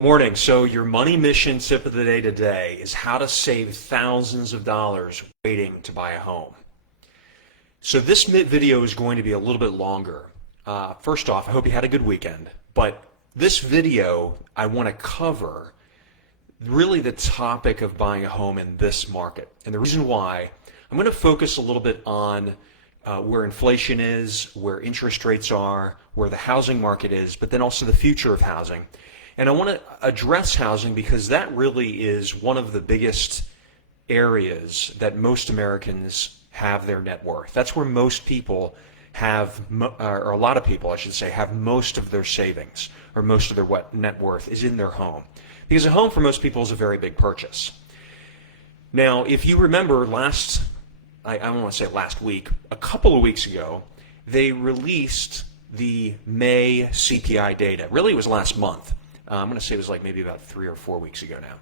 Morning. So your money mission tip of the day today is how to save thousands of dollars waiting to buy a home. So this video is going to be a little bit longer. First off, I hope you had a good weekend. But this video, I want to cover really the topic of buying a home in this market. And the reason why, I'm going to focus a little bit on where inflation is, where interest rates are, where the housing market is, but then also the future of housing. And I want to address housing because that really is one of the biggest areas that most Americans have their net worth. That's where most people have, or a lot of people, I should say, have most of their savings or most of their net worth is in their home. Because a home for most people is a very big purchase. Now, if you remember I don't want to say last week, a couple of weeks ago, they released the May CPI data. Really, it was last month. I'm going to say it was like maybe about 3 or 4 weeks ago now.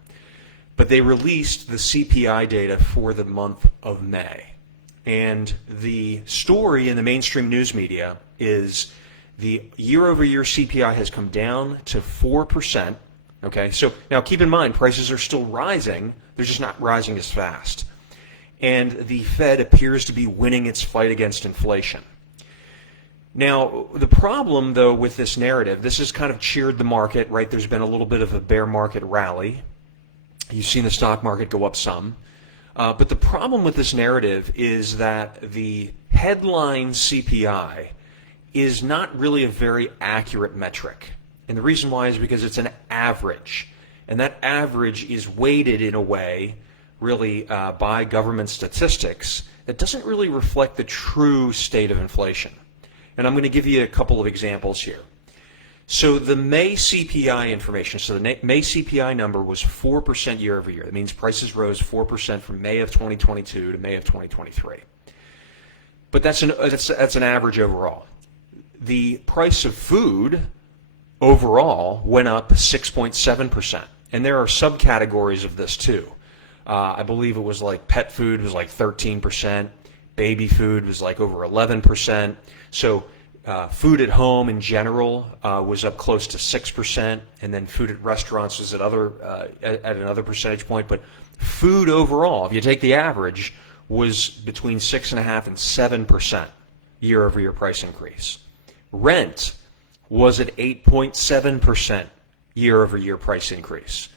But they released the CPI data for the month of May. And the story in the mainstream news media is the year-over-year CPI has come down to 4%. Okay, so now keep in mind, prices are still rising. They're just not rising as fast. And the Fed appears to be winning its fight against inflation. Now, the problem, though, with this narrative, this has kind of cheered the market, right? There's been a little bit of a bear market rally. You've seen the stock market go up some. But the problem with this narrative is that the headline CPI is not really a very accurate metric. And the reason why is because it's an average. And that average is weighted in a way, really, by government statistics that doesn't really reflect the true state of inflation. And I'm going to give you a couple of examples here. So the May CPI information, so the May CPI number was 4% year over year. That means prices rose 4% from May of 2022 to May of 2023. But that's an average overall. The price of food overall went up 6.7%. And there are subcategories of this too. I believe it was like pet food was like 13%. Baby food was like over 11%. So food at home in general was up close to 6%, and then food at restaurants was at another percentage point. But food overall, if you take the average, was between 6.5% and 7% year-over-year price increase. Rent was at 8.7% year-over-year price increase.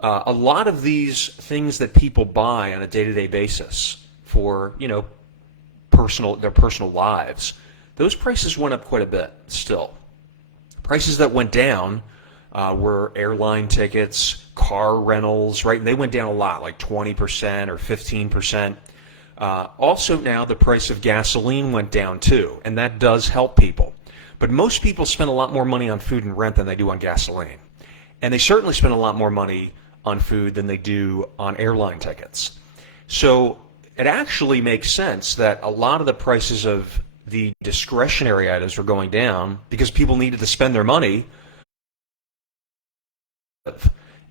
A lot of these things that people buy on a day-to-day basis for, their personal lives, those prices went up quite a bit still. Prices that went down were airline tickets, car rentals, right? And they went down a lot, like 20% or 15%. Also now the price of gasoline went down too, and that does help people. But most people spend a lot more money on food and rent than they do on gasoline. And they certainly spend a lot more money on food than they do on airline tickets. So it actually makes sense that a lot of the prices of the discretionary items were going down because people needed to spend their money.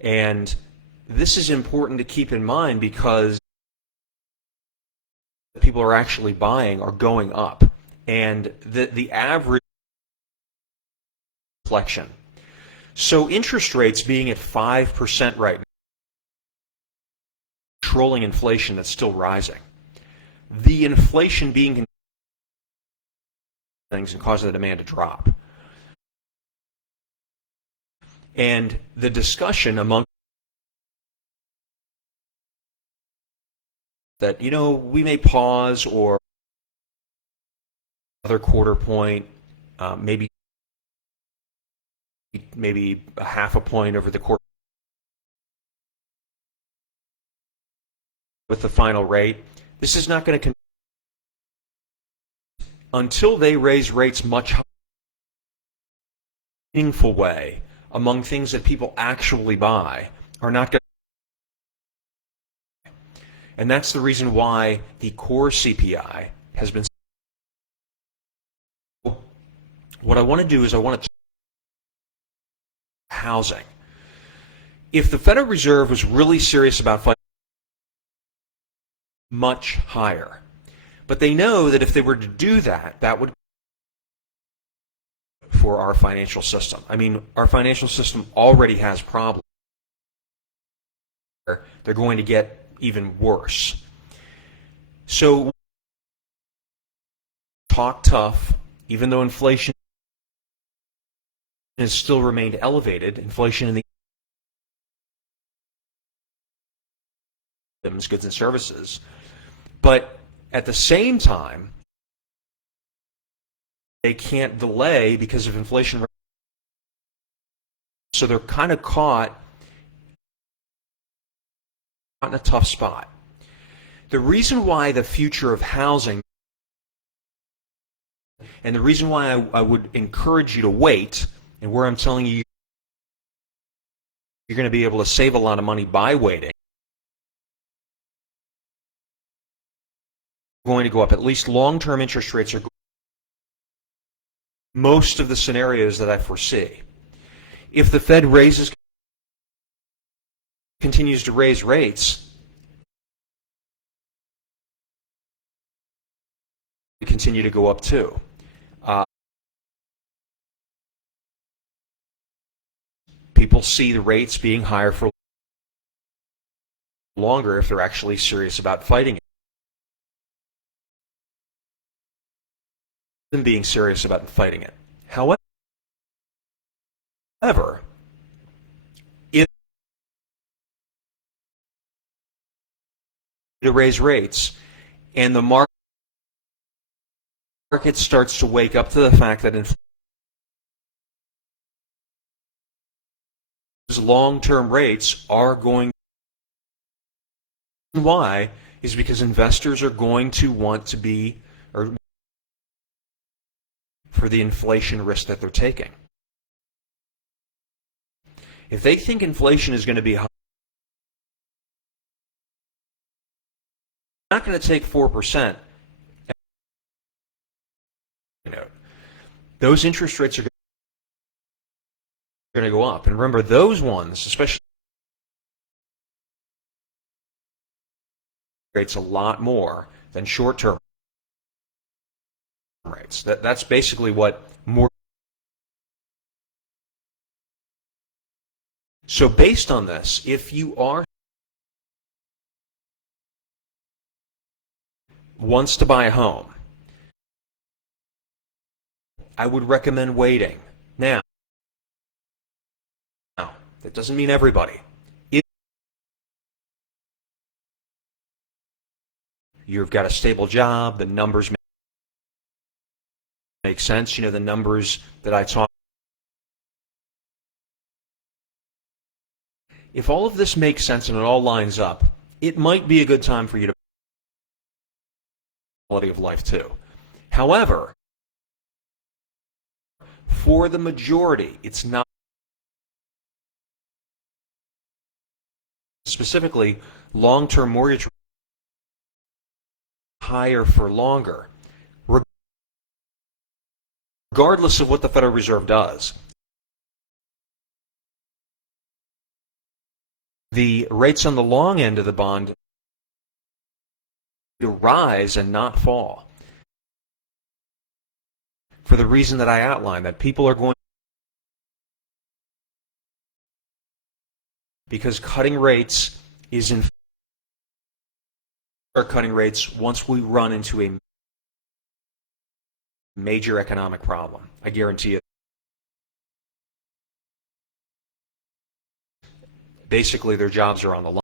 And this is important to keep in mind because people are actually buying are going up. And the average reflection. So interest rates being at 5% right now, controlling inflation that's still rising. The inflation being things and causing the demand to drop. And the discussion among that, we may pause or another quarter point, maybe a half a point over the course with the final rate. This is not going to until they raise rates much higher in a meaningful way among things that people actually buy are not going to. And that's the reason why the core CPI has been. What I want to do is I want to housing. If the Federal Reserve was really serious about fighting much higher, but they know that if they were to do that, that would for our financial system. I mean, our financial system already has problems. They're going to get even worse. So talk tough, even though inflation has still remained elevated. Inflation in the goods and services. But at the same time, they can't delay because of inflation. So they're kind of caught in a tough spot. The reason why the future of housing, and the reason why I would encourage you to wait, and where I'm telling you you're going to be able to save a lot of money by waiting, going to go up. At least long-term interest rates are most of the scenarios that I foresee. If the Fed continues to raise rates, continue to go up too. People see the rates being higher for longer if they're actually serious about fighting it. Than being serious about fighting it. However, if to raise rates and the market starts to wake up to the fact that long-term rates are going, why is because investors are going to want to be, or for the inflation risk that they're taking. If they think inflation is going to be high, not going to take 4%. Those interest rates are going to go up. And remember, those ones, especially rates a lot more than short-term rates. That's basically what more. So based on this, if you are wants to buy a home, I would recommend waiting. Now, that doesn't mean everybody. If you've got a stable job, the numbers make sense. You know, the numbers that I talk. If all of this makes sense and it all lines up, it might be a good time for you to quality of life too. However, for the majority, it's not. Specifically, long-term mortgage higher for longer, regardless of what the Federal Reserve does. The rates on the long end of the bond to rise and not fall. For the reason that I outlined, that people are going, because cutting rates is in cutting rates once we run into a major economic problem. I guarantee you. Basically, their jobs are on the line.